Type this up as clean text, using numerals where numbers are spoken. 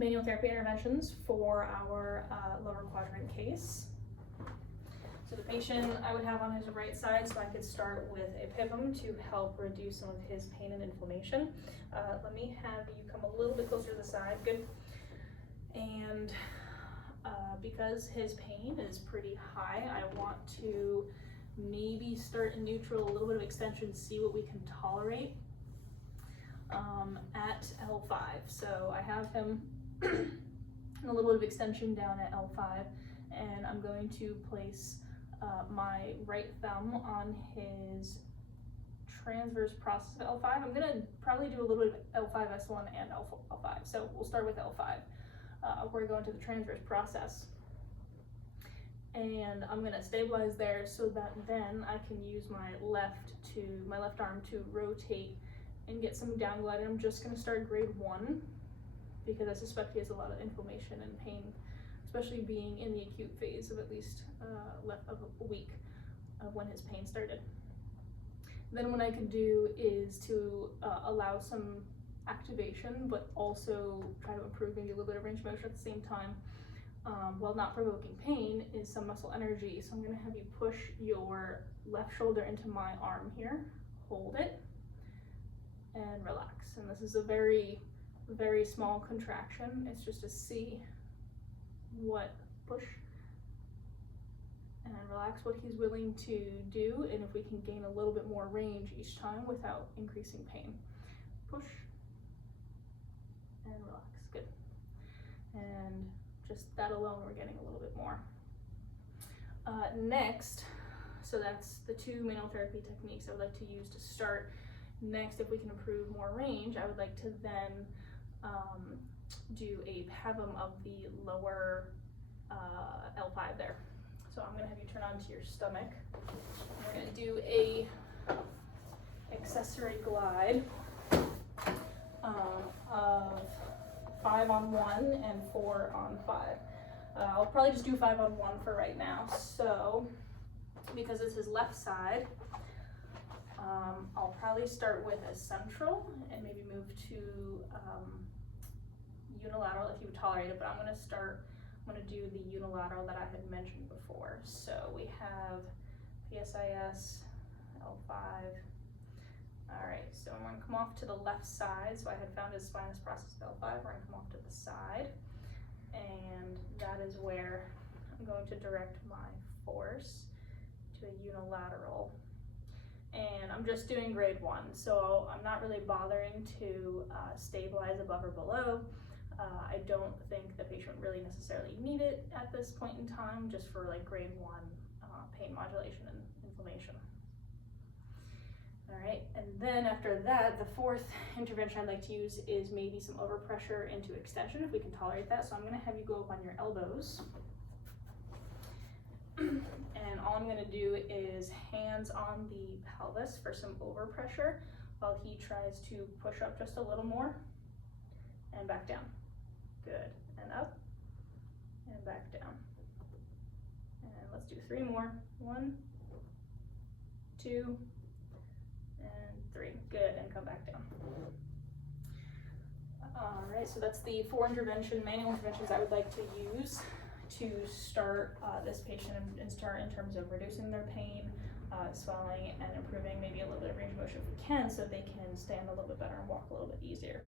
manual therapy interventions for our lower quadrant case. So the patient I would have on his right side, so I could start with a PIVM to help reduce some of his pain and inflammation. Let me have you come a little bit closer to the side, good. And because his pain is pretty high, I want to maybe start in neutral, a little bit of extension, see what we can tolerate at L5. So I have him a little bit of extension down at L5, and I'm going to place my right thumb on his transverse process at L5. I'm gonna probably do a little bit of L5, S1, and L5. So we'll start with L5. We're going to the transverse process. And I'm gonna stabilize there so that then I can use my left arm to rotate and get some down glide. And I'm just gonna start grade 1 because I suspect he has a lot of inflammation and pain, especially being in the acute phase of at least left of a week of when his pain started. Then what I could do is to allow some activation, but also try to improve maybe a little bit of range of motion at the same time, while not provoking pain, is some muscle energy. So I'm gonna have you push your left shoulder into my arm here, hold it, and relax. And this is a very, very small contraction. It's just to see what push and relax, what he's willing to do, and if we can gain a little bit more range each time without increasing pain. Push and relax, good. And just that alone, we're getting a little bit more. Next, so that's the 2 manual therapy techniques I would like to use to start. Next, if we can improve more range, I would like to then do a PEVM of the lower L5 there. So I'm gonna have you turn onto your stomach. We're gonna do a accessory glide of 5 on 1 and 4 on 5. I'll probably just do 5 on 1 for right now. So because it's his left side, I'll probably start with a central and maybe move to unilateral if you would tolerate it, but I'm gonna do the unilateral that I had mentioned before. So we have PSIS, L5. All right, so I'm gonna come off to the left side. So I had found his spinous process of L5. We're gonna come off to the side, and that is where I'm going to direct my force to a unilateral. And I'm just doing grade 1, so I'm not really bothering to stabilize above or below. I don't think the patient really necessarily need it at this point in time, just for like grade 1 pain modulation and inflammation. All right, and then after that, the 4th intervention I'd like to use is maybe some overpressure into extension, if we can tolerate that. So I'm gonna have you go up on your elbows. And all I'm gonna do is hands on the pelvis for some overpressure while he tries to push up just a little more and back down. Good, and up and back down. And let's do 3 more. 1, 2, and 3. Good, and come back down. All right, so that's the 4 manual interventions I would like to use to start this patient and start in terms of reducing their pain, swelling, and improving maybe a little bit of range of motion if we can, so they can stand a little bit better and walk a little bit easier.